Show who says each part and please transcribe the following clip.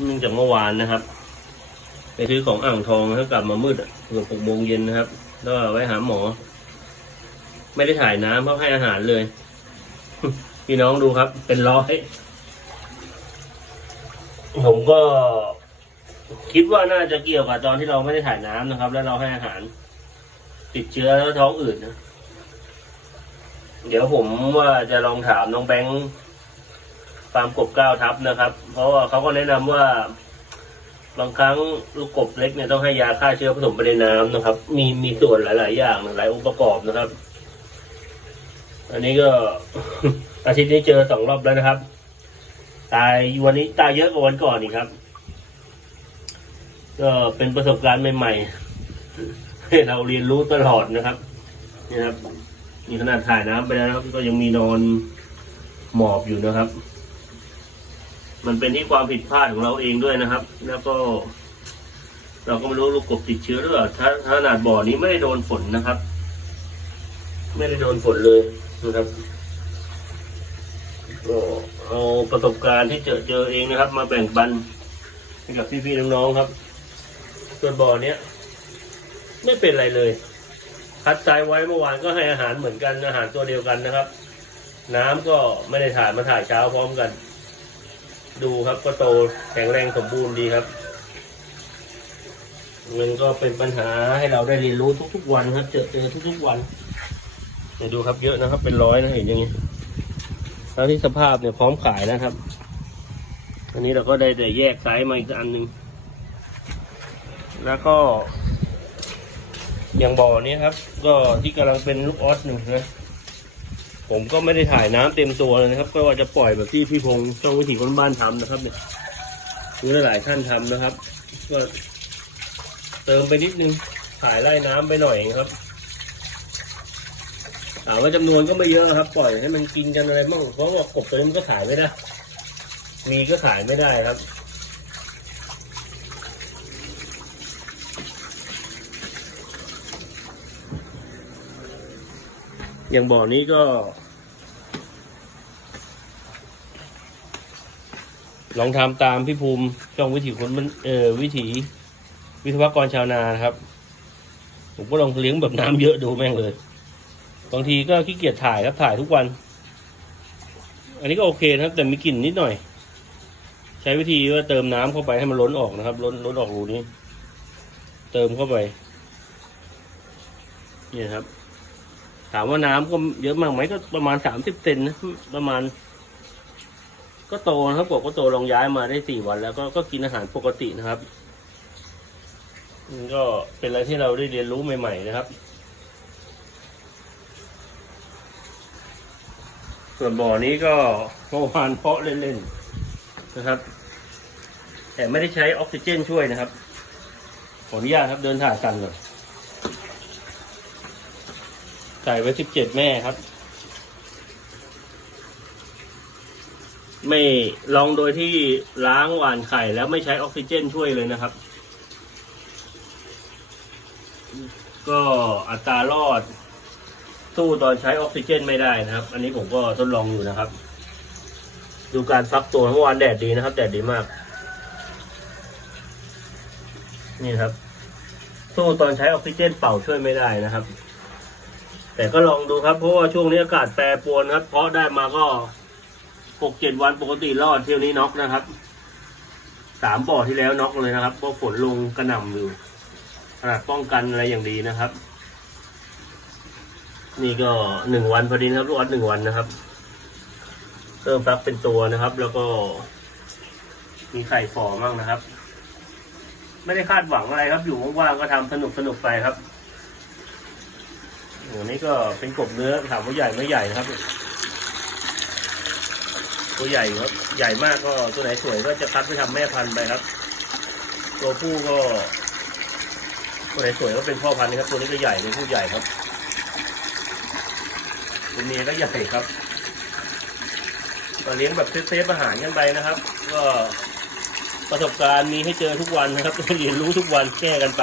Speaker 1: เนื่องจากเมื่อวานนะครับ ไปซื้อของอ่างทองแล้วกลับมามืดอะเกือบหกโมงเย็นนะครับแล้วไว้หาหมอ ไม่ได้ถ่ายน้ำเพราะให้อาหารเลย พี่น้องดูครับ เป็นร้อย ผมก็ คิดว่าน่าจะเกี่ยวกับตอนที่เราไม่ได้ถ่ายน้ำนะครับ แล้วเราให้อาหาร ติดเชื้อแล้วท้องอืดนะเดี๋ยวผมว่าจะลองถามน้องแบงค์ ฟาร์มกบเก้าทับนะครับ เพราะว่าเขาก็แนะนำว่า บางครั้งลูกกบเล็กเนี่ยต้องให้ยาฆ่าเชื้อผสมไปในน้ำนะครับ มีมีส่วนหลาย ๆ อย่างหลายองค์ประกอบนะครับ อันนี้ก็อาทิตย์นี้เจอสองรอบแล้วนะครับ ตายวันนี้ตายเยอะกว่าวันก่อนอีกครับ ก็เป็นประสบการณ์ใหม่ๆให้เราเรียนรู้ตลอดนะครับนี่ครับนี่ขนาดถ่ายน้ำไปแล้วนะครับ ก็ยังมีนอนหมอบอยู่นะครับ มันเป็นที่ความผิดพลาดของเราเองด้วยนะครับ แล้วก็ เราก็ไม่รู้ลูกกบติดเชื้อหรือเปล่าถ้าขนาดบ่อนี้ไม่ได้โดนฝนนะครับ ไม่ได้โดนฝนเลยนะครับก็เอาประสบการณ์ที่เจอเจอเองนะครับ มาแบ่งปันให้กับพี่ๆน้องๆครับ ส่วนบ่อเนี้ยไม่เป็นไรเลยคัดไซไว้เมื่อวานก็ให้อาหารเหมือนกันอาหารตัวเดียวกันนะครับ น้ำก็ไม่ได้ถ่ายมาถ่ายเช้าพร้อมกัน ดูครับก็โตแข็งแรงสมบูรณ์ดีครับ มันก็เป็นปัญหาให้เราได้เรียนรู้ทุก ๆ วันครับ เจอเจอทุกๆวันเดี๋ยวดูครับเยอะนะครับ เป็นร้อยนะเห็นอย่างนี้แล้วที่สภาพเนี่ยพร้อมขายแล้วครับ อันนี้เราก็ได้แต่แยกไซส์มาอีกอันหนึ่งแล้วก็อย่างบ่อนี้ครับ ก็ที่กำลังเป็นลูกออสหนึ่งนะ ผมก็ไม่ได้ถ่ายน้ำเต็มตัวเลยนะครับ ก็ว่าจะปล่อยแบบที่พี่พงษ์ช่องวิถีคนบ้านทำนะครับ เนี่ยมีหลายท่านทำนะครับ ก็เติมไปนิดนึงถ่ายไล่น้ำไปหน่อยครับถามว่าจำนวนก็ไม่เยอะครับ ปล่อยให้มันกินกันอะไรบ้างเพราะว่ากบตัวนี้มันก็ขายไม่ได้ มีก็ขายไม่ได้ครับอย่างบ่อนี้ก็ ลองทำตามพี่ภูมิช่องวิถีคนมันเออวิถีวิศวกรชาวนานะครับ ผมก็ลองเลี้ยงแบบน้ำเยอะดูแม่งเลยบางทีก็ขี้เกียจถ่ายครับถ่ายทุกวัน อันนี้ก็โอเคนะครับ แต่มีกลิ่นนิดหน่อย ใช้วิธีว่าเติมน้ำเข้าไปให้มันล้นออกนะครับ ล้นล้นออกรูนี้ เติมเข้าไปเนี่ยครับ ถามว่าน้ำก็เยอะมากไหมก็ประมาณสามสิบเซนนะประมาณ ก็โตนะครับผมก็โตลองย้ายมาได้สี่วันแล้วก็ก็กินอาหารปกตินะครับก็เป็นอะไรที่เราได้เรียนรู้ใหม่ ๆ นะครับ ส่วนบ่อนี้ก็เมื่อวานเพาะเล่นๆนะครับ แต่ไม่ได้ใช้ออกซิเจนช่วยนะครับขออนุญาตครับเดินถ่ายกันเลยใส่ไว้สิบเจ็ดแม่ครับ ไม่ลองโดยที่ล้างหวานไข่แล้วไม่ใช้ออกซิเจนช่วยเลยนะครับ ก็อัตรารอด สู้ตอนใช้ออกซิเจนไม่ได้นะครับ อันนี้ผมก็ทดลองอยู่นะครับ ดูการฟักตัวเมื่อวานแดดดีนะครับ แดดดีมาก นี่ครับ สู้ตอนใช้ออกซิเจนเป่าช่วยไม่ได้นะครับ แต่ก็ลองดูครับเพราะว่าช่วงนี้อากาศแปรปรวนครับ เพราะได้มาก็ หกเจ็ดวันปกติรอดเที่ยวนี้น็อกนะครับสามบ่อที่แล้วน็อกเลยนะครับเพราะฝนลงกระหน่ำอยู่ขนาดป้องกันอะไรอย่างดีนะครับ นี่ก็หนึ่งวันพอดีนะครับลูกออสหนึ่งวันนะครับเริ่มฟักเป็นตัวนะครับ แล้วก็ มีไข่ฟอมั่งนะครับ ไม่ได้คาดหวังอะไรครับ อยู่ว่างๆก็ทำสนุกสนุกๆไปครับอ้นี่ก็เป็นกบเนื้อถามว่าใหญ่ไม่ใหญ่นะครับ ตัวใหญ่ครับ ใหญ่มากก็ตัวไหนสวยก็จะคัดไปทำแม่พันธุ์ไปครับ ตัวผู้ก็ ตัวไหนสวยก็เป็นพ่อพันธุ์นะครับ ตัวนี้ก็ใหญ่เป็นผู้ใหญ่ครับตัวเมียก็ใหญ่ครับก็เลี้ยงแบบเซฟๆอาหารกันไปนะครับ ก็ประสบการณ์มีให้เจอทุกวันนะครับเรียนรู้ทุกวันแก้กันไป